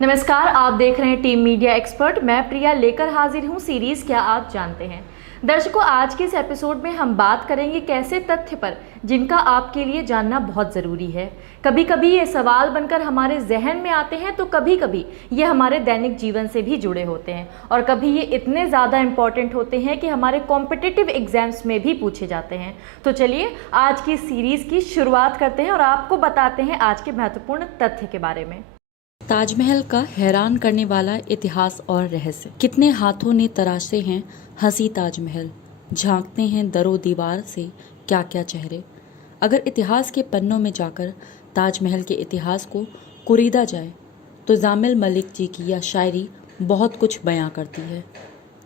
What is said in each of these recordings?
नमस्कार, आप देख रहे हैं टीम मीडिया एक्सपर्ट। मैं प्रिया लेकर हाजिर हूं सीरीज क्या आप जानते हैं। दर्शकों, आज के इस एपिसोड में हम बात करेंगे कैसे तथ्य पर जिनका आपके लिए जानना बहुत ज़रूरी है। कभी कभी ये सवाल बनकर हमारे जहन में आते हैं तो कभी कभी ये हमारे दैनिक जीवन से भी जुड़े होते हैं और कभी ये इतने ज़्यादा इम्पॉर्टेंट होते हैं कि हमारे कॉम्पिटिटिव एग्जाम्स में भी पूछे जाते हैं। तो चलिए आज की सीरीज़ की शुरुआत करते हैं और आपको बताते हैं आज के महत्वपूर्ण तथ्य के बारे में। ताजमहल का हैरान करने वाला इतिहास और रहस्य। कितने हाथों ने तराशे हैं हंसी ताजमहल, झांकते हैं दरो दीवार से क्या क्या चेहरे। अगर इतिहास के पन्नों में जाकर ताजमहल के इतिहास को कुरीदा जाए तो जामिल मलिक जी की यह शायरी बहुत कुछ बयां करती है।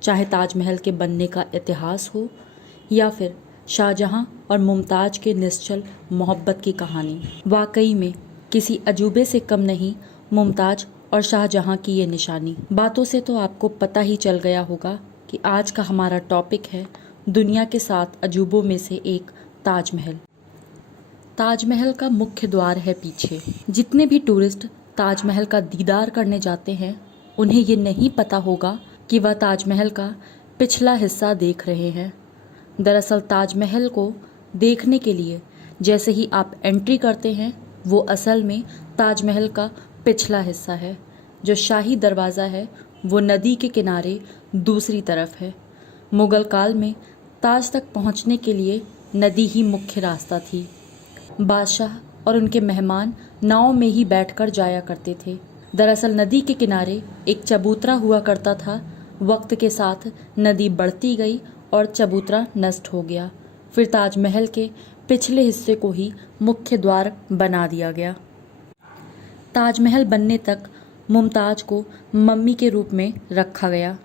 चाहे ताजमहल के बनने का इतिहास हो या फिर शाहजहां और मुमताज के निश्चल मोहब्बत की कहानी, वाकई में किसी अजूबे से कम नहीं मुमताज और शाहजहां की ये निशानी। बातों से तो आपको पता ही चल गया होगा कि आज का हमारा टॉपिक है दुनिया के 7 अजूबों में से एक ताजमहल। ताजमहल का मुख्य द्वार है पीछे। जितने भी टूरिस्ट ताजमहल का दीदार करने जाते हैं उन्हें ये नहीं पता होगा कि वह ताजमहल का पिछला हिस्सा देख रहे हैं। दरअसल ताजमहल को देखने के लिए जैसे ही आप एंट्री करते हैं वो असल में ताजमहल का पिछला हिस्सा है। जो शाही दरवाज़ा है वो नदी के किनारे दूसरी तरफ है। मुग़ल काल में ताज तक पहुंचने के लिए नदी ही मुख्य रास्ता थी। बादशाह और उनके मेहमान नाव में ही बैठकर जाया करते थे। दरअसल नदी के किनारे एक चबूतरा हुआ करता था। वक्त के साथ नदी बढ़ती गई और चबूतरा नष्ट हो गया। फिर ताजमहल के पिछले हिस्से को ही मुख्य द्वार बना दिया गया। ताजमहल बनने तक मुमताज को मम्मी के रूप में रखा गया।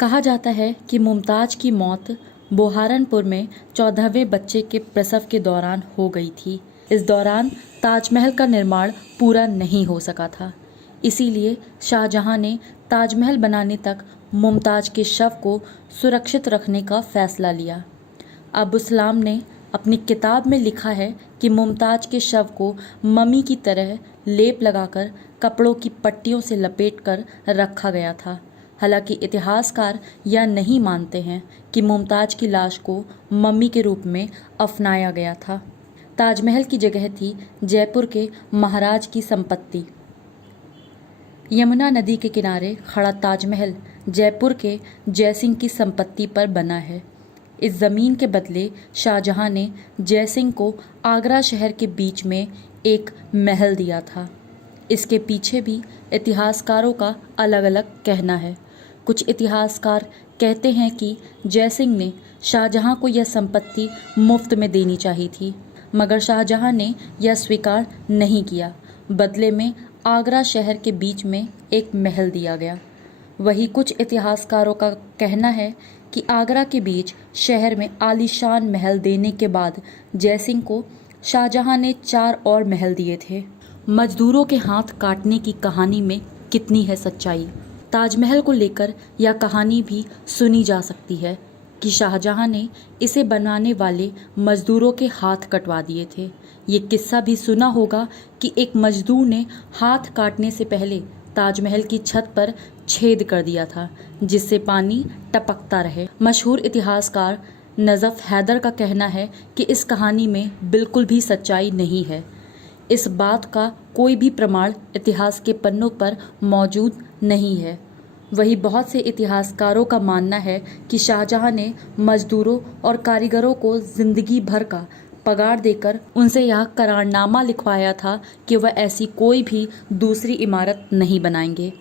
कहा जाता है कि मुमताज की मौत बुहारनपुर में 14वें बच्चे के प्रसव के दौरान हो गई थी। इस दौरान ताजमहल का निर्माण पूरा नहीं हो सका था। इसीलिए शाहजहां ने ताजमहल बनाने तक मुमताज के शव को सुरक्षित रखने का फैसला लिया। अबू सलाम ने अपनी किताब में लिखा है कि मुमताज के शव को मम्मी की तरह लेप लगाकर कपड़ों की पट्टियों से लपेटकर रखा गया था। हालांकि इतिहासकार यह नहीं मानते हैं कि मुमताज की लाश को मम्मी के रूप में अपनाया गया था। ताजमहल की जगह थी जयपुर के महाराज की संपत्ति। यमुना नदी के किनारे खड़ा ताजमहल जयपुर के जयसिंह की संपत्ति पर बना है। इस ज़मीन के बदले शाहजहां ने जयसिंह को आगरा शहर के बीच में एक महल दिया था। इसके पीछे भी इतिहासकारों का अलग अलग कहना है। कुछ इतिहासकार कहते हैं कि जयसिंह ने शाहजहां को यह संपत्ति मुफ्त में देनी चाहिए थी, मगर शाहजहां ने यह स्वीकार नहीं किया। बदले में आगरा शहर के बीच में एक महल दिया गया। वही कुछ इतिहासकारों का कहना है कि आगरा के बीच शहर में आलीशान महल देने के बाद जयसिंह को शाहजहां ने 4 और महल दिए थे। मजदूरों के हाथ काटने की कहानी में कितनी है सच्चाई। ताजमहल को लेकर यह कहानी भी सुनी जा सकती है कि शाहजहां ने इसे बनाने वाले मजदूरों के हाथ कटवा दिए थे। ये किस्सा भी सुना होगा कि एक मजदूर ने हाथ काटने से पहले ताजमहल की छत पर छेद कर दिया था जिससे पानी टपकता रहे। मशहूर इतिहासकार नजफ हैदर का कहना है कि इस कहानी में बिल्कुल भी सच्चाई नहीं है। इस बात का कोई भी प्रमाण इतिहास के पन्नों पर मौजूद नहीं है। वही बहुत से इतिहासकारों का मानना है कि शाहजहां ने मजदूरों और कारीगरों को जिंदगी भर का पगार देकर उनसे यह करारनामा लिखवाया था कि वह ऐसी कोई भी दूसरी इमारत नहीं बनाएंगे।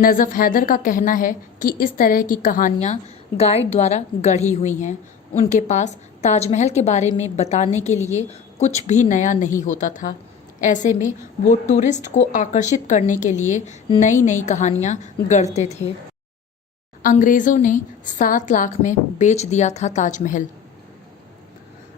नजफ हैदर का कहना है कि इस तरह की कहानियाँ गाइड द्वारा गढ़ी हुई हैं। उनके पास ताजमहल के बारे में बताने के लिए कुछ भी नया नहीं होता था। ऐसे में वो टूरिस्ट को आकर्षित करने के लिए नई नई कहानियाँ गढ़ते थे। अंग्रेज़ों ने 7 लाख में बेच दिया था ताजमहल।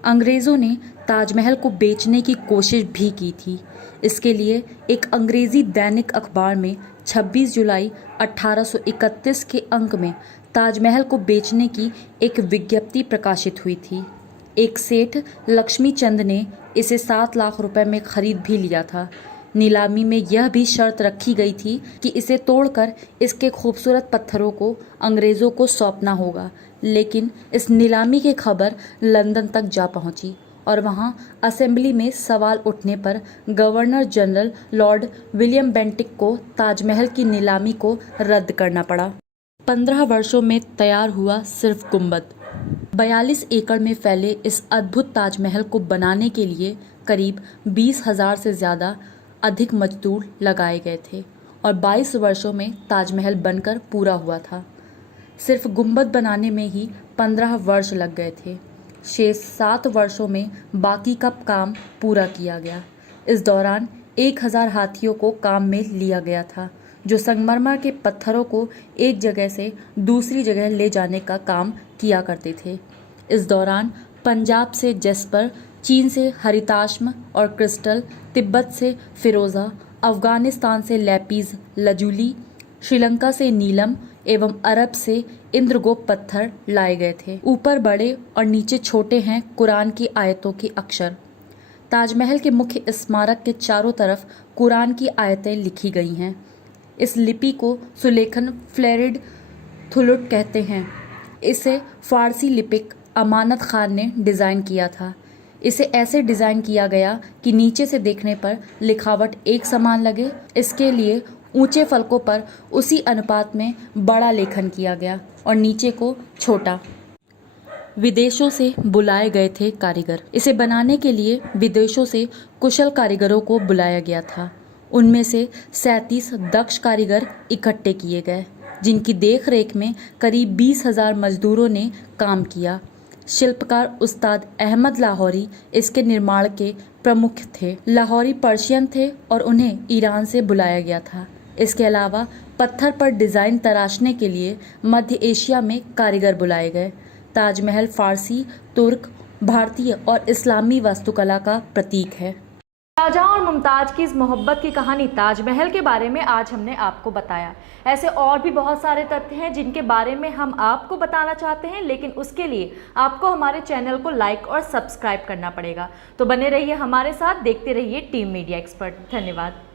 अंग्रेज़ों ने ताजमहल को बेचने की कोशिश भी की थी। इसके लिए एक अंग्रेज़ी दैनिक अखबार में 26 जुलाई 1831 के अंक में ताजमहल को बेचने की एक विज्ञप्ति प्रकाशित हुई थी। एक सेठ लक्ष्मी चंद ने इसे 7 लाख रुपए में खरीद भी लिया था। नीलामी में यह भी शर्त रखी गई थी कि इसे तोड़कर इसके खूबसूरत पत्थरों को अंग्रेज़ों को सौंपना होगा। लेकिन इस नीलामी की खबर लंदन तक जा पहुंची और वहां असेंबली में सवाल उठने पर governor general Lord William Bentinck को ताजमहल की नीलामी को रद्द करना पड़ा। 15 वर्षों में तैयार हुआ सिर्फ गुंबद। 42 एकड़ में फैले इस अद्भुत ताजमहल को बनाने के लिए करीब 20,000 से ज़्यादा अधिक मजदूर लगाए गए थे और 22 वर्षों में ताजमहल बनकर पूरा हुआ था। सिर्फ गुंबद बनाने में ही 15 वर्ष लग गए थे। शेष 7 वर्षों में बाकी का काम पूरा किया गया। इस दौरान 1000 हाथियों को काम में लिया गया था, जो संगमरमर के पत्थरों को एक जगह से दूसरी जगह ले जाने का काम किया करते थे। इस दौरान पंजाब से जैस्पर, चीन से हरिताश्म और क्रिस्टल, तिब्बत से फिरोज़ा, अफगानिस्तान से लैपीज लजुली, श्रीलंका से नीलम एवं अरब से इंद्रगोप पत्थर लाए गए थे। ऊपर बड़े और नीचे छोटे हैं कुरान की आयतों के अक्षर। ताजमहल के मुख्य स्मारक के चारों तरफ कुरान की आयतें लिखी गई हैं। इस लिपि को सुलेखन फ्लेरिड थुलुट कहते हैं। इसे फारसी लिपिक अमानत खान ने डिज़ाइन किया था। इसे ऐसे डिज़ाइन किया गया कि नीचे से देखने पर लिखावट एक समान लगे। इसके लिए ऊंचे फलकों पर उसी अनुपात में बड़ा लेखन किया गया और नीचे को छोटा। विदेशों से बुलाए गए थे कारीगर। इसे बनाने के लिए विदेशों से कुशल कारीगरों को बुलाया गया था। उनमें से 37 दक्ष कारीगर इकट्ठे किए गए, जिनकी देखरेख में करीब 20,000 मजदूरों ने काम किया। शिल्पकार उस्ताद अहमद लाहौरी इसके निर्माण के प्रमुख थे। लाहौरी पर्शियन थे और उन्हें ईरान से बुलाया गया था। इसके अलावा पत्थर पर डिज़ाइन तराशने के लिए मध्य एशिया में कारीगर बुलाए गए। ताजमहल फारसी, तुर्क, भारतीय और इस्लामी वास्तुकला का प्रतीक है। शाहजहां और मुमताज की इस मोहब्बत की कहानी ताजमहल के बारे में आज हमने आपको बताया। ऐसे और भी बहुत सारे तथ्य हैं जिनके बारे में हम आपको बताना चाहते हैं, लेकिन उसके लिए आपको हमारे चैनल को लाइक और सब्सक्राइब करना पड़ेगा। तो बने रहिए हमारे साथ, देखते रहिए टीम मीडिया एक्सपर्ट। धन्यवाद।